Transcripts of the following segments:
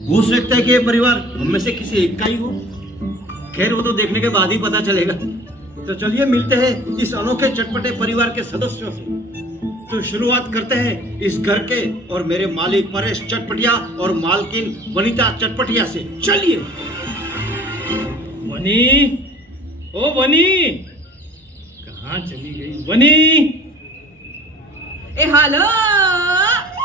हो सकता है कि ये परिवार हम में से किसी एक का ही हो। खैर वो तो देखने के बाद ही पता चलेगा। तो चलिए मिलते हैं इस अनोखे चटपटे परिवार के सदस्यों से। तो शुरुआत करते हैं इस घर के और मेरे मालिक परेश चटपटिया और मालकिन वनिता चटपटिया से। चलिए। वनी, ओ वनी, कहाँ चली गई वनी? ए हालो,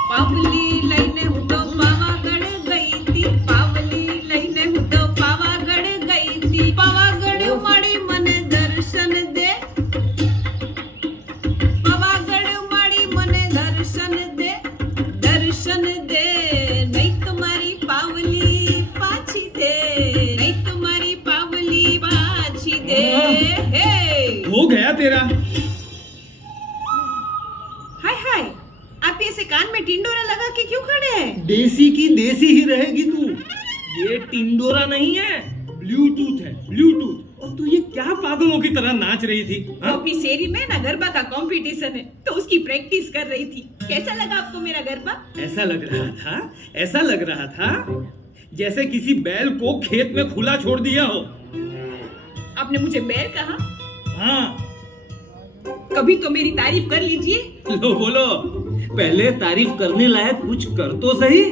पावली लईने हूँ तो पावागढ़ गई थी, पावली लईने हूँ तो पावागढ़ गई थी, पावागढ़ माड़ी मन दर्शन दे, पावागढ़ माड़ी मन दर्शन दे, दर्शन दे, नहीं तुम्हारी पावली पाछी दे, नहीं तुम्हारी पावली पाछी दे। हे हो गया तेरा। हाय हाय, आप ऐसे कान में टिंडोरा लगा के क्यों खड़े हैं? देसी की देसी ही रहेगी तू। ये टिंडोरा नहीं है, ब्लूटूथ है, ब्लूटूथ। और तू ये क्या पागलों की तरह नाच रही थी? हाँ? अपनी शेरी में ना गरबा का कंपटीशन है तो उसकी प्रैक्टिस कर रही थी। कैसा लगा आपको मेरा गरबा? ऐसा लग रहा था जैसे किसी बैल को खेत में खुला छोड़ दिया हो। आपने मुझे बैल कहा? हाँ, कभी तो मेरी तारीफ कर लीजिए। लो बोलो, पहले तारीफ करने लायक कुछ कर तो सही।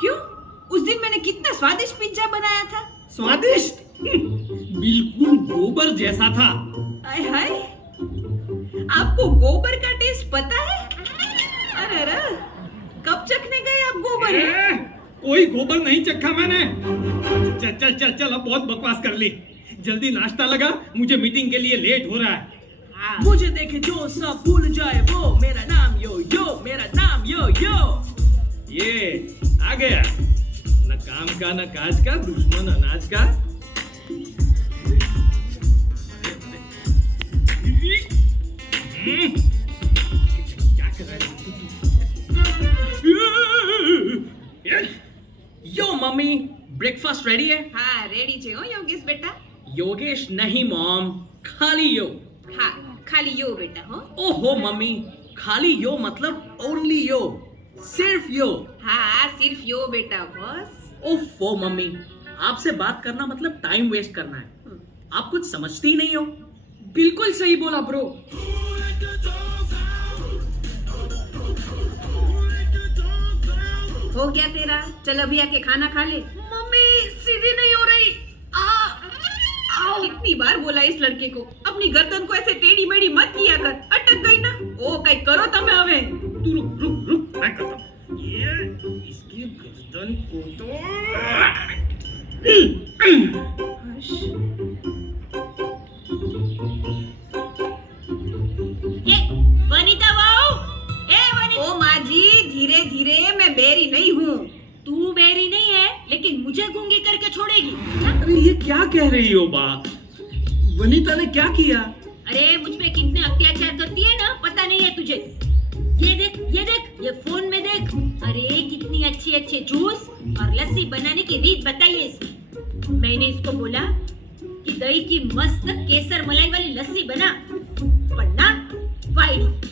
क्यों? उस दिन मैंने कितना स्वादिष्ट पिज्जा बनाया था। स्वादिष्ट? बिल्कुल गोबर जैसा था। आय हाय, आपको गोबर का टेस्ट पता है? अरे अरे, कब चखने गए आप गोबर? कोई गोबर नहीं चखा मैंने। चल चल चल चल, अब बहुत बकवास कर ली। जल्दी नाश्ता लगा, मुझे मीटिंग के लिए लेट हो रहा है। मुझे देखे जो सब भूल जाए वो, मेरा नाम यो यो, मेरा नाम यो यो। ये आ गया, न काम का न काज का, दुश्मन अनाज का। क्या कर रहा है? यो मम्मी, ब्रेकफास्ट रेडी है? हाँ रेडी छे हो योगेश बेटा? योगेश नहीं मॉम, खाली यो। हाँ खाली यो बेटा हो। ओहो मम्मी, खाली यो मतलब ओनली यो, सिर्फ यो। हाँ सिर्फ यो बेटा बस। ओफो मम्मी, आपसे बात करना मतलब टाइम वेस्ट करना है। आप कुछ समझती ही नहीं हो। बिल्कुल सही बोला ब्रो। हो गया तेरा? चल अभी आके खाना खा ले। मम्मी सीधी नहीं हो रही। कितनी बार बोला इस लड़के को अपनी गर्दन को ऐसे टेढ़ी मेढ़ी मत किया कर, अटक गई ना। ओ कई करो तमे हवे। तू रुक रुक रुक, मैं करता हूं। ये इसकी गर्दन को तो वनिता वाओ, ओ माँ जी धीरे धीरे, मैं बेरी नहीं हूँ। तू बेरी नहीं है, लेकिन मुझे गूंगी करके छोड़ेगी। अरे ये क्या कह रही हो बा? वनीता ने क्या किया? अरे मुझ पे कितने अत्याचार करती है ना, पता नहीं है तुझे। ये देख, ये देख, ये फोन में देख। अरे कितनी अच्छी अच्छी जूस और लस्सी बनाने की रीत बताइए इसकी। मैंने इसको बोला कि दही की मस्त केसर मलाई वाली लस्सी बना, वरना वाइट।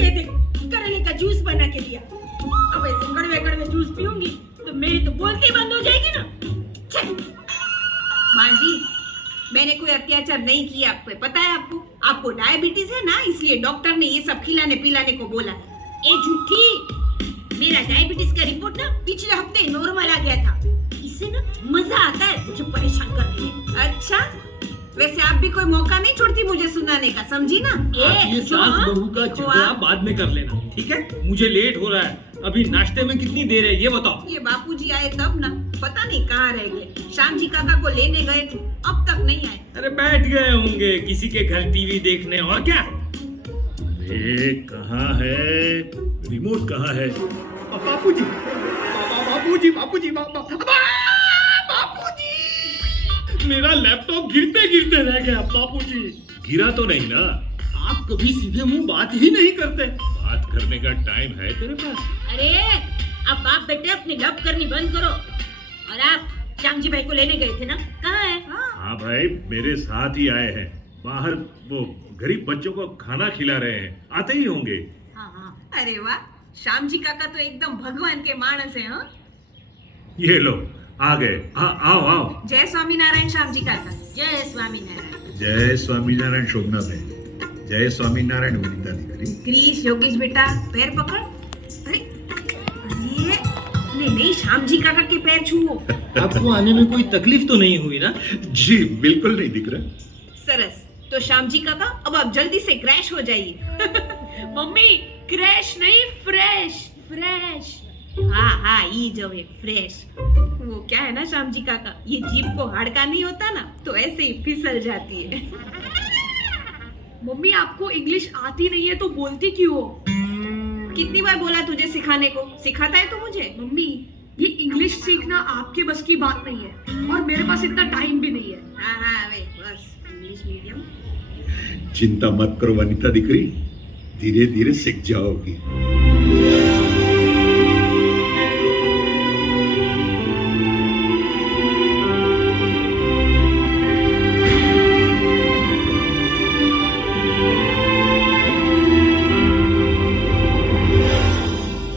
ये देख, करेले का जूस बना के दिया। अब ऐसे कड़वे कड़वे जूस पीऊंगी तो मेरी तो बोलती बंद हो जाएगी ना। चल। माँ जी मैंने कोई अत्याचार नहीं किया आप पे, पता है आपको? आपको डायबिटीज है ना, इसलिए डॉक्टर ने ये सब खिलाने पिलाने को बोला। ए झूठी, मेरा डायबिटीज का रिपोर्ट ना पिछले हफ्ते नॉर्मल आ गया था। इससे ना मजा आता है मुझे परेशान करने में। अच्छा, वैसे आप भी कोई मौका नहीं छोड़ती मुझे सुनाने का, समझी ना? आप ये सास बहू का झगड़ा बाद में कर लेना, ठीक है? मुझे लेट हो रहा है। अभी नाश्ते में कितनी देर है ये बताओ। ये बापूजी आए तब ना, पता नहीं कहाँ रह गए। श्याम जी काका को लेने गए थे, अब तक नहीं आए। अरे बैठ गए होंगे किसी के घर टीवी देखने, और क्या। ये कहाँ है? रिमोट कहाँ है? बापूजी, बापूजी, बापूजी, बापूजी, मेरा लैपटॉप गिरते गिरते रह गया बापूजी। गिरा तो नहीं ना? आप कभी सीधे मुंह बात ही नहीं करते। बात करने का टाइम है तेरे पास? अरे अब बाप बेटे अपनी लव करनी बंद करो। और आप श्याम जी भाई को लेने गए थे ना, कहाँ है? हाँ भाई, मेरे साथ ही आए हैं। बाहर वो गरीब बच्चों को खाना खिला रहे हैं, आते ही होंगे। हाँ हाँ। अरे वाह, श्याम जी काका तो एकदम भगवान के मानस है। हाँ ये लो आ गए। आओ आओ। जय स्वामीनारायण श्याम जी काका। जय स्वामीनारायण। जय स्वामीनारायण शोभना बहन। जय स्वामीनारायण वनिता दीकरी। क्रिश योगेश बेटा पैर पकड़। अरे अरे नहीं श्याम जी काका के पैर छुओ। आपको आने में कोई तकलीफ तो नहीं हुई ना? जी बिल्कुल नहीं दिख रहा। सरस। तो श्याम जी काका अब आप जल्दी से क्रैश हो जाइए। मम्मी क्रैश नहीं फ्रेश फ्रेश। हाँ ई जो है फ्रेश। वो क्या है ना श्याम जी काका, ये जीभ को हाड़का नहीं होता ना तो ऐसे ही फिसल जाती है। मम्मी आपको इंग्लिश आती नहीं है तो बोलती क्यों हो? कितनी बार बोला तुझे सिखाने को? सिखाता है तो मुझे। मम्मी ये इंग्लिश सीखना आपके बस की बात नहीं है और मेरे पास इतना टाइम भी नहीं है। हाँ वे बस इंग्लिश मीडियम। चिंता मत करो वनिता दीकरी, धीरे धीरे सीख जाओगी।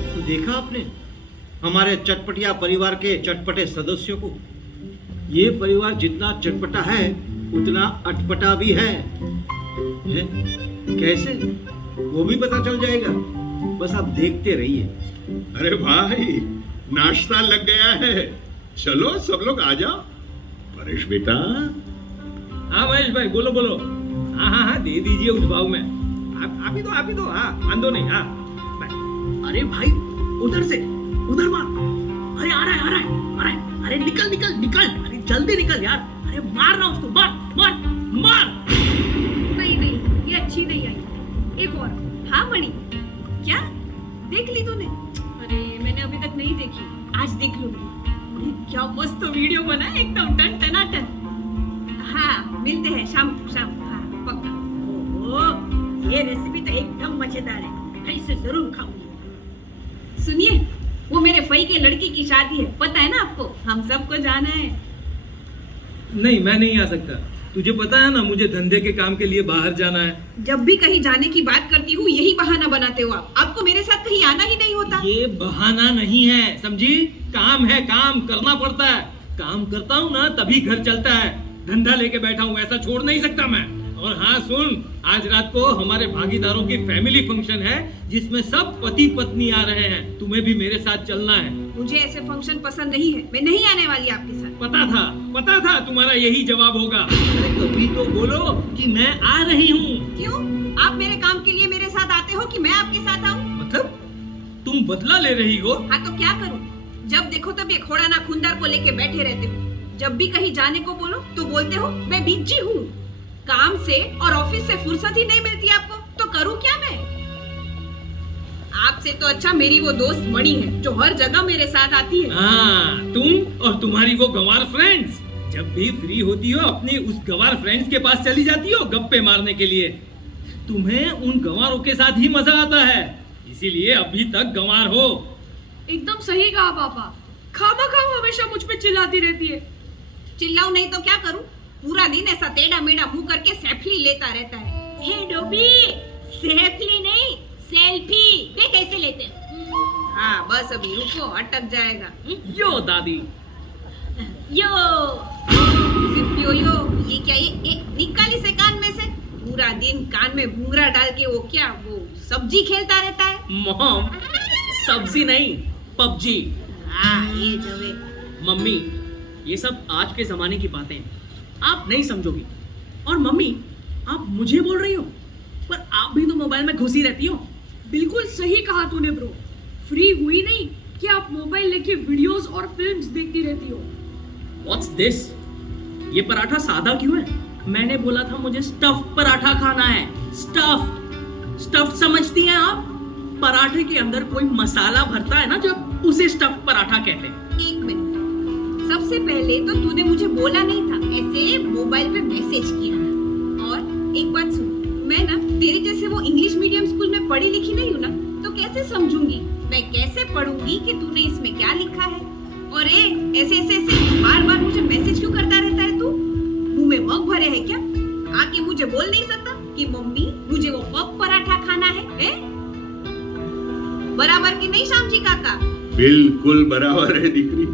तो देखा आपने हमारे चटपटिया परिवार के चटपटे सदस्यों को। ये परिवार जितना चटपटा है उतना अटपटा भी है। कैसे? वो भी पता चल जाएगा, बस आप देखते रहिए। अरे भाई नाश्ता लग गया है, चलो सब लोग आ जाओ। परेश बेटा। हाँ महेश भाई बोलो बोलो। हाँ दे दीजिए उस भाव में। आप ही दो। हाँ वांदो नहीं। हाँ अरे भाई उधर से उधर मार। अरे आ रहा है। अरे निकल। अरे जल्दी निकल यार। अरे मारना उसको, मार। नहीं ये अच्छी नहीं आई, एक और। हाँ मणि क्या देख ली तूने? अरे मैंने अभी तक नहीं देखी, आज देख लूंगी। अरे क्या मस्त वीडियो बना है, एकदम टन टनाटन। हाँ मिलते हैं शाम। हाँ पक्का। ओहो ये रेसिपी तो एकदम मजेदार है, मैं इसे जरूर खाऊंगी। सुनिए वो मेरे फई के लड़की की शादी है, पता है ना आपको? हम सबको जाना है। नहीं मैं नहीं आ सकता। तुझे पता है ना मुझे धंधे के काम के लिए बाहर जाना है। जब भी कहीं जाने की बात करती हूँ यही बहाना बनाते हो आप। आपको मेरे साथ कहीं आना ही नहीं होता। ये बहाना नहीं है समझी, काम है, काम करना पड़ता है। काम करता हूँ ना तभी घर चलता है। धंधा लेके बैठा हूँ ऐसा छोड़ नहीं सकता मैं। और हाँ सुन, आज रात को हमारे भागीदारों की फैमिली फंक्शन है जिसमें सब पति पत्नी आ रहे हैं। तुम्हें भी मेरे साथ चलना है। मुझे ऐसे फंक्शन पसंद नहीं है, मैं नहीं आने वाली आपके साथ। पता था तुम्हारा यही जवाब होगा। अरे कभी तो बोलो कि मैं आ रही हूँ। क्यों? आप मेरे काम के लिए मेरे साथ आते हो कि मैं आपके साथ आऊँ? मतलब तुम बदला ले रही हो? हाँ तो क्या करूँ? जब देखो तब ये खोड़ा ना खूंदार को लेके बैठे रहते हो। जब भी कहीं जाने को बोलो तो बोलते हो मैं बिजी हूँ। काम से और ऑफिस से फुर्सत ही नहीं मिलती आपको, तो करूँ क्या मैं? आपसे तो अच्छा मेरी वो दोस्त मणि है जो हर जगह मेरे साथ आती है। हाँ तुम और तुम्हारी वो गंवार फ्रेंड्स जब भी फ्री होती हो अपनी उस गंवार फ्रेंड्स के पास चली जाती हो गप्पे मारने के लिए। तुम्हें उन गंवारों के साथ ही मजा आता है, इसीलिए अभी तक गंवार हो। एकदम सही कहा पापा, खामा हमेशा मुझ पे चिल्लाती रहती है। चिल्लाऊं नहीं तो क्या करूं? पूरा दिन ऐसा टेढ़ा मेढ़ा मुंह करके सेल्फी लेता रहता है। हे डोबी, सेल्फी नहीं सेल्फी देख कैसे लेते हैं। हाँ बस अभी रुको, अटक जाएगा। यो दादी यो सिर्फ यो ये क्या? ये निकाल इसे कान में से। पूरा दिन कान में घुंघरा डाल के वो क्या वो सब्जी खेलता रहता है। मॉम सब्जी नहीं पबजी। हाँ ये जो है। मम्मी ये सब आज के जमाने की बातें हैं, आप नहीं समझोगी। और मम्मी आप मुझे बोल रही हो, पर आप भी तो मोबाइल में घुसी रहती हो। बिल्कुल सही कहा तूने ब्रो, फ्री हुई नहीं कि आप मोबाइल लेके वीडियोस और फिल्म्स देखती रहती हो। What's this? ये पराठा सादा क्यों है? मैंने बोला था मुझे स्टफ पराठा खाना है। स्टफ समझती हैं आप? पराठे के अंदर कोई मसाला भरता है ना जब, उसे स्टफ पराठा कहते हैं। एक मिनट, सबसे पहले तो तूने मुझे बोला नहीं था, ऐसे मोबाइल पे मैसेज किया था। और एक बात सुन, मैं ना तेरे जैसे वो इंग्लिश मीडियम स्कूल में पढ़ी लिखी नहीं हूँ ना, तो कैसे समझूंगी? मैं कैसे पढ़ूंगी कि तूने इसमें क्या लिखा है? और ऐसे बार बार मुझे मैसेज क्यों करता रहता है तू? मुंह में मग भरे है क्या? आके मुझे बोल नहीं सकता कि मम्मी मुझे वो पप पराठा खाना है? बराबर की नहीं श्याम जी काका? बिल्कुल बराबर है दीकरी।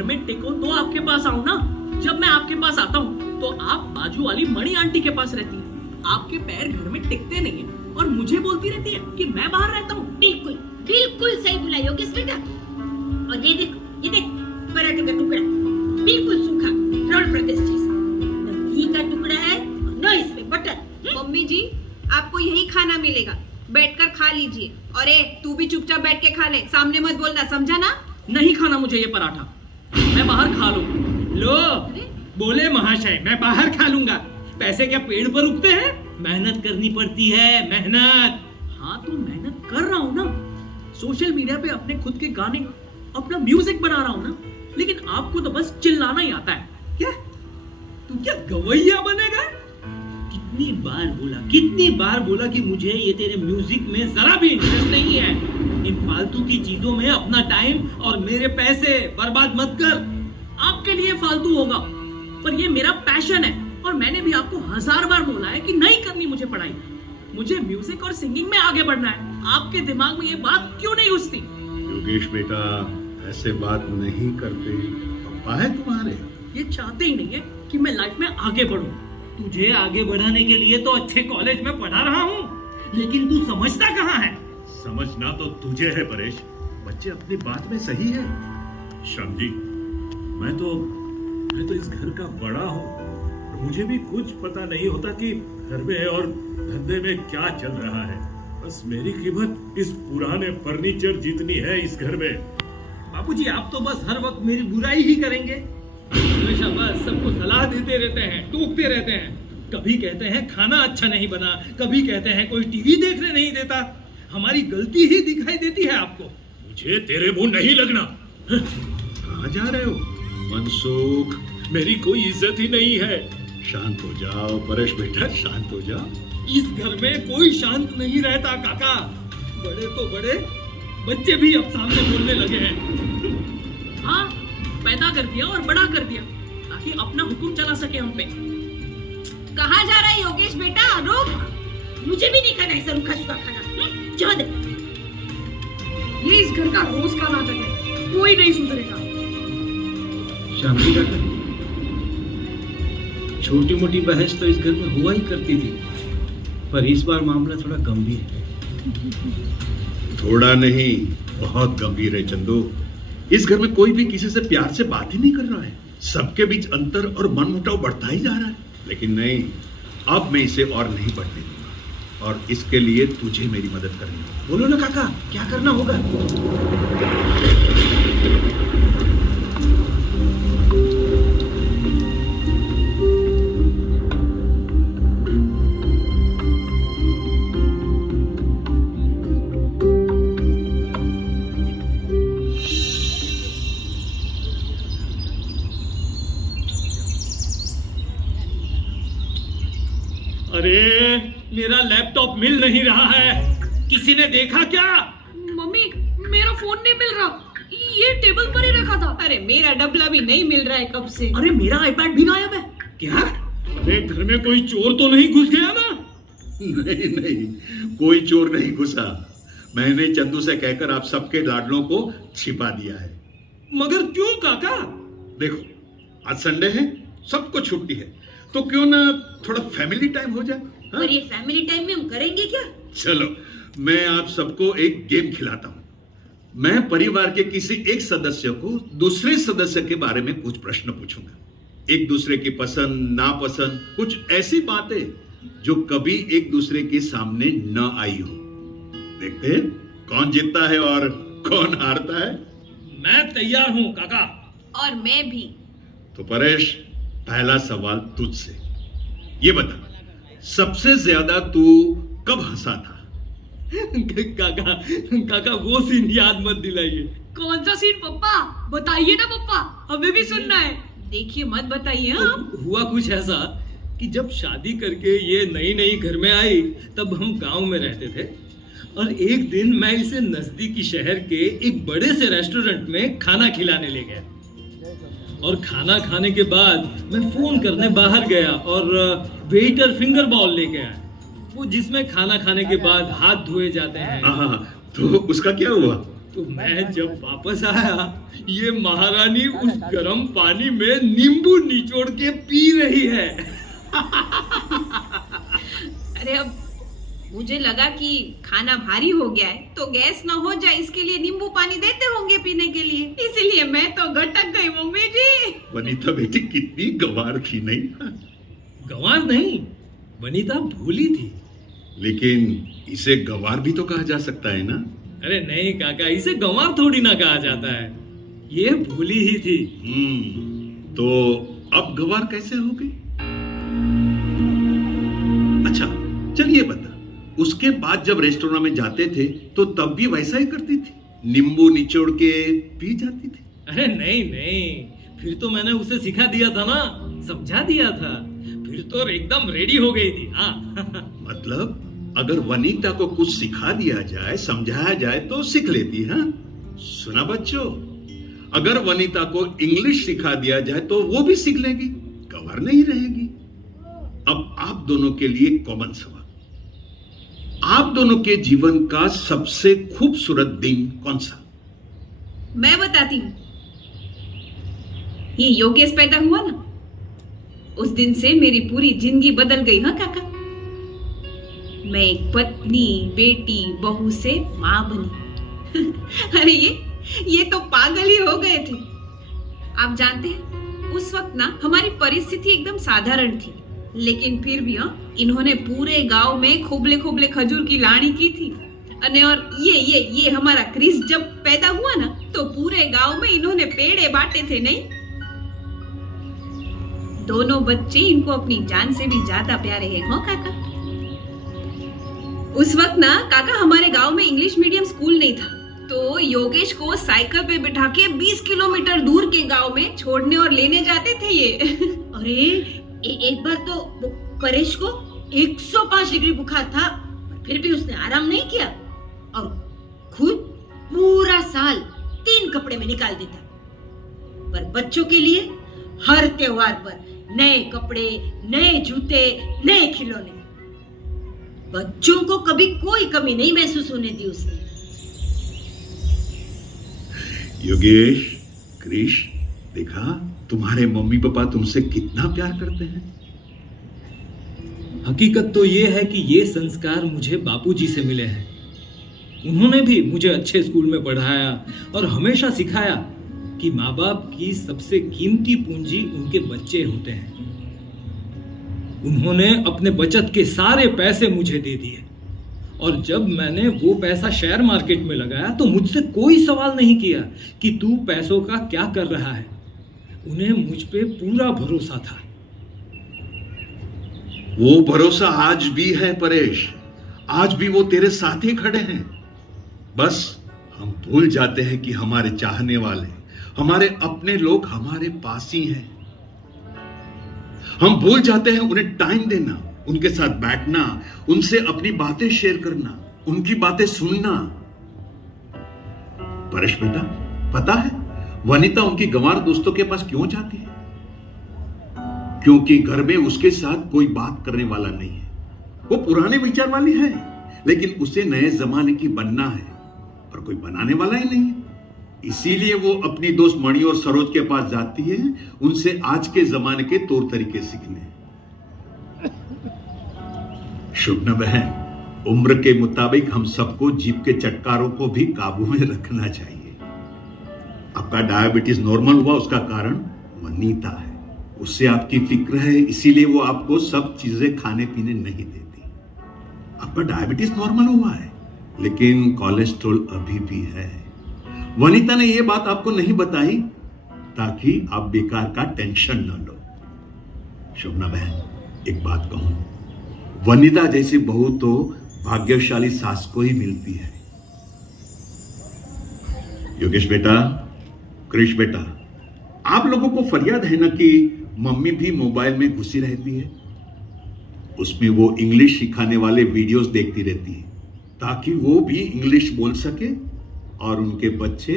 घर में टिको तो आपके पास आऊं ना। जब मैं आपके पास आता हूँ तो आप बाजू वाली मणि आंटी के पास रहती है। आपके पैर घर में टिकते नहीं है और मुझे बोलती रहती है कि मैं बाहर रहता हूँ। बिल्कुल बिल्कुल सही बोला योगेश बेटा। और ये देख पराठे का टुकड़ा बिल्कुल सूखा रण प्रदेश जैसा, न घी का टुकड़ा है न इसमें बटर। मम्मी जी आपको यही खाना मिलेगा, बैठकर खा लीजिए। और तू भी चुपचाप बैठ के खा ले, सामने मत बोलना, समझा ना? नहीं खाना मुझे ये पराठा, मैं बाहर खा लूं। लो बोले महाशय मैं बाहर खा लूंगा। पैसे क्या पेड़ पर उगते हैं? मेहनत करनी पड़ती है, मेहनत। हाँ तो मेहनत कर रहा हूँ ना, सोशल मीडिया पे अपने खुद के गाने, अपना म्यूजिक बना रहा हूँ ना, लेकिन आपको तो बस चिल्लाना ही आता है। क्या तू क्या गवैया बनेगा? कितनी बार बोला कि मुझे ये तेरे म्यूजिक में जरा भी इंटरेस्ट नहीं है। इन फालतू की चीजों में अपना टाइम और मेरे पैसे बर्बाद मत कर। आपके लिए फालतू होगा पर ये मेरा पैशन है, और मैंने भी आपको 1000 बार बोला है कि नहीं करनी मुझे पढ़ाई, मुझे म्यूजिक और सिंगिंग में आगे बढ़ना है। आपके दिमाग में ये बात क्यों नहीं घुसती? योगेश बेटा ऐसे बात नहीं करते, पापा है तुम्हारे। ये चाहते ही नहीं है कि मैं लाइफ में आगे बढ़ूं। तुझे आगे बढ़ाने के लिए तो अच्छे कॉलेज में पढ़ा रहा हूँ, लेकिन तू समझता कहाँ है? समझना तो तुझे है परेश, बच्चे अपनी बात में सही है। श्याम जी मैं तो इस घर का बड़ा हूँ, मुझे भी कुछ पता नहीं होता कि घर में और धंधे में क्या चल रहा है। बस मेरी कीमत इस पुराने फर्नीचर जितनी है इस घर में। बापूजी आप तो बस हर वक्त मेरी बुराई ही करेंगे, हमेशा बस सबको सलाह देते रहते हैं, टोकते रहते हैं। कभी कहते हैं खाना अच्छा नहीं बना, कभी कहते हैं कोई टीवी देखने नहीं देता। हमारी गलती ही दिखाई देती है आपको। मुझे तेरे मुंह नहीं लगना। कहाँ जा रहे हो? मनसुख मेरी कोई इज्जत ही नहीं है। शांत हो जाओ परेश बेटा, शांत हो जाओ। इस घर में कोई शांत नहीं रहता काका। बड़े तो बड़े, बच्चे भी अब सामने बोलने लगे हैं। हाँ पैदा कर दिया और बड़ा कर दिया ताकि अपना हुक्म चला सके हम पे। कहाँ जा रहा है योगेश बेटा? रुक, मुझे भी नहीं खाना ऐसा रूखा सूखा खाना। जाओ दे। ये इस घर का रोज का नाटक है, कोई नहीं सुधरेगा। शांति काका, छोटी मोटी बहस तो इस घर में हुआ ही करती थी, पर इस बार मामला थोड़ा गंभीर है। थोड़ा नहीं, बहुत गंभीर है चंदू। इस घर में कोई भी किसी से प्यार से बात ही नहीं कर रहा है। सबके बीच अंतर और मनमुटाव बढ़ता ही जा रहा है। लेकिन नहीं, अब मैं इसे और नहीं बढ़ने दूंगा, और इसके लिए तुझे मेरी मदद करनी होगी। बोलो ना काका, क्या करना होगा? अरे मेरा लैपटॉप मिल नहीं रहा है, किसी ने देखा क्या? मम्मी मेरा फोन नहीं मिल रहा, ये टेबल पर ही रखा था। अरे मेरा डबला भी नहीं मिल रहा है कब से। अरे मेरा आईपैड भी गायब है। क्या? अरे घर में कोई चोर तो नहीं घुस गया ना? नहीं नहीं, कोई चोर नहीं घुसा। मैंने चंदू से कहकर आप सबके लाडलों को छिपा दिया है। मगर क्यों काका? देखो आज संडे है, सबको छुट्टी है, तो क्यों ना थोड़ा फैमिली टाइम हो जाए। हाँ? और ये फैमिली टाइम में हम करेंगे क्या? चलो मैं आप सबको एक गेम खिलाता हूं। मैं परिवार के किसी एक सदस्य को दूसरे सदस्य के बारे में कुछ प्रश्न पूछूंगा। एक दूसरे की पसंद नापसंद, कुछ ऐसी बातें जो कभी एक दूसरे के सामने न आई हो। देखते हैं कौन जीतता है और कौन हारता है। मैं तैयार हूँ काका। और मैं भी। तो परेश, पहला सवाल तुझसे, ये बता सबसे ज्यादा तू कब हंसा था? काका काका वो सीन याद मत दिलाइए। कौन सा सीन पप्पा? बताइए ना पप्पा, हमें भी सुनना है। देखिए मत बताइए। हाँ हुआ कुछ ऐसा कि जब शादी करके ये नई नई घर में आई, तब हम गांव में रहते थे, और एक दिन मैं इसे नजदीकी शहर के एक बड़े से रेस्टोरेंट में खाना खिलाने ले गया। और खाना खाने के बाद मैं फोन करने बाहर गया और वेटर फिंगर बॉल लेके आया, वो जिसमें खाना खाने के बाद हाथ धोए जाते हैं। हाँ, तो उसका क्या हुआ? तो मैं जब वापस आया, ये महारानी उस गर्म पानी में नींबू निचोड़ के पी रही है। अरे अब मुझे लगा कि खाना भारी हो गया है तो गैस ना हो जाए इसके लिए नींबू पानी देते होंगे पीने के लिए, इसीलिए मैं तो गटक गई मम्मी जी। वनीता बेटी कितनी गंवार थी नहीं? गंवार नहीं, वनीता भूली थी। लेकिन इसे गंवार भी तो कहा जा सकता है ना? अरे नहीं काका, इसे गंवार थोड़ी ना कहा जाता है, ये भूली ही थी। तो अब गंवार कैसे हो गई? अच्छा चलिए बता, उसके बाद जब रेस्टोरेंट में जाते थे तो तब भी वैसा ही करती थी, नींबू निचोड़ के पी जाती थी? अरे नहीं नहीं, फिर तो मैंने उसे सिखा दिया था ना, समझा दिया था, फिर तो एकदम रेडी हो गई थी। हाँ मतलब अगर वनीता को कुछ सिखा दिया जाए, समझाया जाए तो सीख लेती है। सुना बच्चों, अगर वनीता को इंग्लिश सिखा दिया जाए तो वो भी सीख लेगी, कवर नहीं रहेगी। अब आप दोनों के लिए कॉमन सवाल, आप दोनों के जीवन का सबसे खूबसूरत दिन कौन सा? मैं बताती हूँ, ये योगेश पैदा हुआ ना, उस दिन से मेरी पूरी जिंदगी बदल गई। हाँ काका, मैं एक पत्नी, बेटी, बहू से माँ बनी। अरे ये तो पागल ही हो गए थे। आप जानते हैं उस वक्त ना हमारी परिस्थिति एकदम साधारण थी, लेकिन फिर भी इन्होंने पूरे गांव में खोबले खोबले खजूर की लानी की थी। और ये हमारा क्रिस जब पैदा हुआ ना तो पूरे गांव में इन्होंने पेड़े बांटे थे। नहीं, दोनों बच्चे इनको अपनी जान से भी ज्यादा प्यारे हैं। हाँ काका, उस वक्त ना काका हमारे गांव में इंग्लिश मीडियम स्कूल नहीं था, तो योगेश को साइकिल पे बिठा के 20 किलोमीटर दूर के गांव में छोड़ने और लेने जाते थे ये। अरे एक बार तो परेश को 105 डिग्री बुखार था, फिर भी उसने आराम नहीं किया और खुद पूरा साल 3 कपड़े में निकाल देता। पर बच्चों के लिए हर त्योहार पर नए कपड़े, नए जूते, नए खिलौने। बच्चों को कभी कोई कमी नहीं महसूस होने दी उसने। योगेश, क्रिश, देखा तुम्हारे मम्मी पापा तुमसे कितना प्यार करते हैं। हकीकत तो ये है कि ये संस्कार मुझे बापूजी से मिले हैं। उन्होंने भी मुझे अच्छे स्कूल में पढ़ाया और हमेशा सिखाया कि माँ बाप की सबसे कीमती पूंजी उनके बच्चे होते हैं। उन्होंने अपने बचत के सारे पैसे मुझे दे दिए और जब मैंने वो पैसा शेयर मार्केट में लगाया तो मुझसे कोई सवाल नहीं किया कि तू पैसों का क्या कर रहा है। उन्हें मुझ पे पूरा भरोसा था। वो भरोसा आज भी है परेश, आज भी वो तेरे साथ ही खड़े हैं। बस हम भूल जाते हैं कि हमारे चाहने वाले, हमारे अपने लोग हमारे पास ही हैं। हम भूल जाते हैं उन्हें टाइम देना, उनके साथ बैठना, उनसे अपनी बातें शेयर करना, उनकी बातें सुनना। परेश बेटा, पता है वनीता उनकी गंवार दोस्तों के पास क्यों जाती है? क्योंकि घर में उसके साथ कोई बात करने वाला नहीं है। वो पुराने विचार वाली है, लेकिन उसे नए जमाने की बनना है, पर कोई बनाने वाला ही नहीं है। इसीलिए वो अपनी दोस्त मणि और सरोज के पास जाती है, उनसे आज के जमाने के तौर तरीके सीखने। शुभना बहन, उम्र के मुताबिक हम सबको जीभ के चटकारों को भी काबू में रखना चाहिए। आपका डायबिटीज नॉर्मल हुआ, उसका कारण वनीता है। उससे आपकी फिक्र है, इसीलिए वो आपको सब चीजें खाने पीने नहीं देती। आपका डायबिटीज नॉर्मल हुआ है, लेकिन कोलेस्ट्रॉल अभी भी है। वनीता ने यह बात आपको नहीं बताई ताकि आप बेकार का टेंशन न लो। शोभना बहन, एक बात कहूं, वनीता जैसी बहू तो भाग्यशाली सास को ही मिलती है। योगेश बेटा, कृष बेटा, आप लोगों को फरियाद है ना कि मम्मी भी मोबाइल में घुसी रहती है। उसमें वो इंग्लिश सिखाने वाले वीडियोस देखती रहती है ताकि वो भी इंग्लिश बोल सके और उनके बच्चे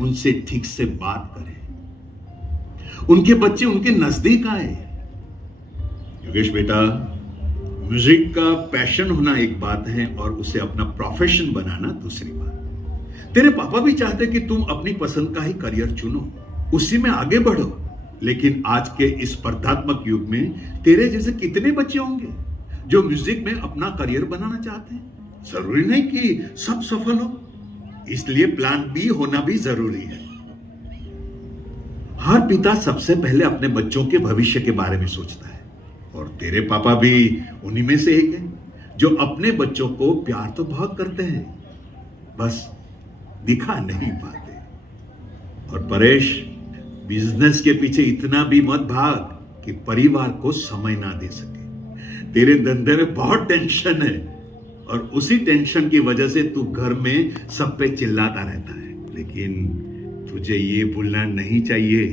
उनसे ठीक से बात करें, उनके बच्चे उनके नजदीक आए। योगेश बेटा, म्यूजिक का पैशन होना एक बात है और उसे अपना प्रोफेशन बनाना दूसरी बात। तेरे पापा भी चाहते कि तुम अपनी पसंद का ही करियर चुनो, उसी में आगे बढ़ो। लेकिन आज के इस स्पर्धात्मक युग में तेरे जैसे कितने बच्चे होंगे जो म्यूजिक में अपना करियर बनाना चाहते हैं। जरूरी नहीं कि सब सफल हो, इसलिए प्लान बी होना भी जरूरी है। हर पिता सबसे पहले अपने बच्चों के भविष्य के बारे में सोचता है, और तेरे पापा भी उन्हीं में से एक हैं जो अपने बच्चों को प्यार तो बहुत करते हैं, बस दिखा नहीं पाते। और परेश, बिजनेस के पीछे इतना भी मत भाग कि परिवार को समय ना दे सके। तेरे धंधे में बहुत टेंशन है, और उसी टेंशन की वजह से तू घर में सब पे चिल्लाता रहता है। लेकिन तुझे ये भूलना नहीं चाहिए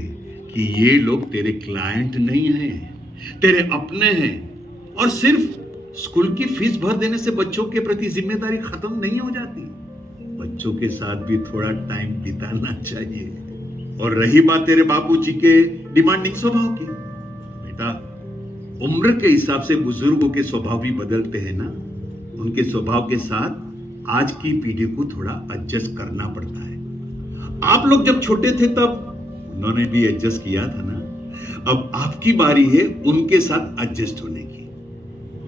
कि ये लोग तेरे क्लाइंट नहीं हैं, तेरे अपने हैं। और सिर्फ स्कूल की फीस भर देने से बच्चों के प्रति जिम्मेदारी खत्म नहीं हो जाती। बच्चों के साथ भी थोड़ा टाइम बिताना चाहिए। और रही बात तेरे बापूजी के डिमांडिंग स्वभाव की, बेटा, उम्र के हिसाब से बुजुर्गों के स्वभाव भी बदलते हैं ना। उनके स्वभाव के साथ आज की पीढ़ी को थोड़ा एडजस्ट करना पड़ता है। आप लोग जब छोटे थे तब उन्होंने भी एडजस्ट किया था ना। अब आपकी बारी है उनके साथ एडजस्ट होने की।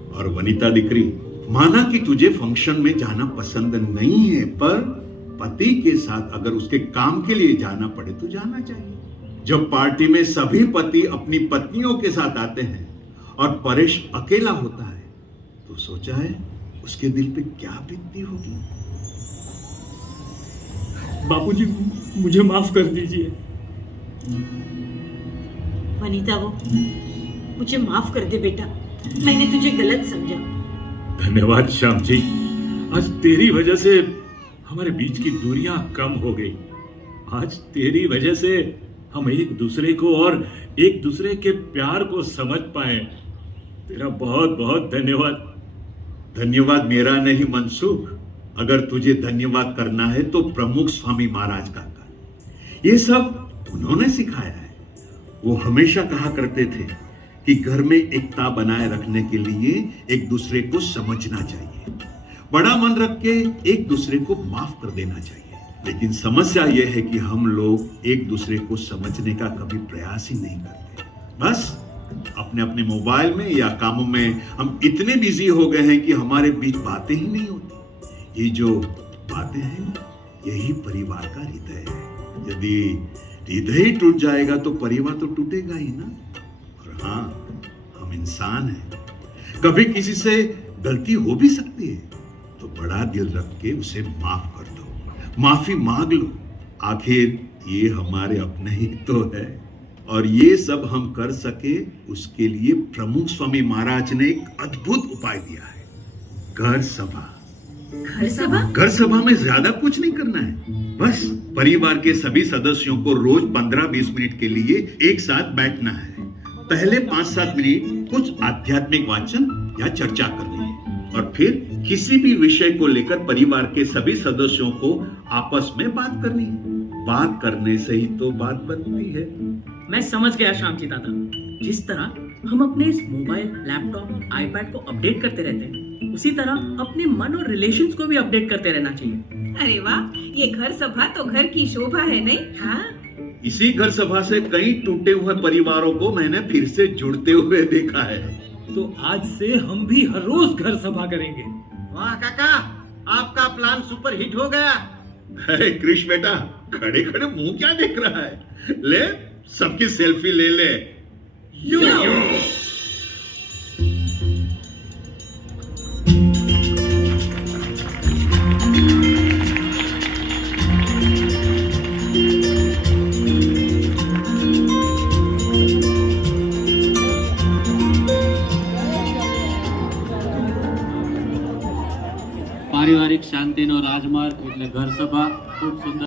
और वनिता दिकरी, माना कि तुझे फंक्शन में जाना पसंद नहीं है, पर पति के साथ अगर उसके काम के लिए जाना पड़े तो जाना चाहिए। जब पार्टी में सभी पति अपनी पत्नियों के साथ आते हैं और परेश अकेला होता है, तो सोचा है उसके दिल पे क्या बीतती होगी। बापूजी, मुझे माफ कर दीजिए। वनिता, वो मुझे माफ कर दे बेटा, मैंने तुझे गलत समझा। धन्यवाद श्याम जी, आज तेरी वजह से हमारे बीच की दूरियां कम हो गई। आज तेरी वजह से हम एक दूसरे को और एक दूसरे के प्यार को समझ पाए। तेरा बहुत बहुत धन्यवाद। धन्यवाद मेरा नहीं मनसुख, अगर तुझे धन्यवाद करना है तो प्रमुख स्वामी महाराज का कर। ये सब उन्होंने सिखाया है। वो हमेशा कहा करते थे कि घर में एकता बनाए रखने के लिए एक दूसरे को समझना चाहिए, बड़ा मन रख के एक दूसरे को माफ कर देना चाहिए। लेकिन समस्या यह है कि हम लोग एक दूसरे को समझने का कभी प्रयास ही नहीं करते। बस अपने अपने मोबाइल में या कामों में हम इतने बिजी हो गए हैं कि हमारे बीच बातें ही नहीं होती। ये जो बातें हैं, यही परिवार का हृदय है। यदि हृदय ही टूट जाएगा तो परिवार तो टूटेगा ही ना। और हाँ, हम इंसान हैं, कभी किसी से गलती हो भी सकती है, तो बड़ा दिल रख के उसे माफ कर दो, माफी मांग लो। आखिर ये हमारे अपने ही तो है। और ये सब हम कर सके उसके लिए प्रमुख स्वामी महाराज ने एक अद्भुत उपाय दिया है, घर सभा। घर सभा? घर सभा में ज्यादा कुछ नहीं करना है, बस परिवार के सभी सदस्यों को रोज 15-20 मिनट के लिए एक साथ बैठना है। पहले 5-7 मिनट कुछ आध्यात्मिक वाचन या चर्चा करनी है, और फिर किसी भी विषय को लेकर परिवार के सभी सदस्यों को आपस में बात करनी है। बात करने से ही तो बात बनती है। मैं समझ गया श्याम जी दादा, जिस तरह हम अपने इस मोबाइल, लैपटॉप, आईपैड को अपडेट करते रहते हैं, उसी तरह अपने मन और रिलेशंस को भी अपडेट करते रहना चाहिए। अरे वाह, ये घर सभा तो घर की शोभा है, नहीं? हाँ, इसी घर सभा से कई टूटे हुए परिवारों को मैंने फिर से जुड़ते हुए देखा है। तो आज से हम भी हर रोज घर सभा करेंगे। वाह काका, आपका प्लान सुपर हिट हो गया। अरे कृष्ण बेटा, खड़े खड़े मुंह क्या देख रहा है? ले, सबकी सेल्फी ले ले। यो। પારિવારિક શાંતિનો રાજમાર્ગ એટલે ઘર સભા ખૂબ સુંદર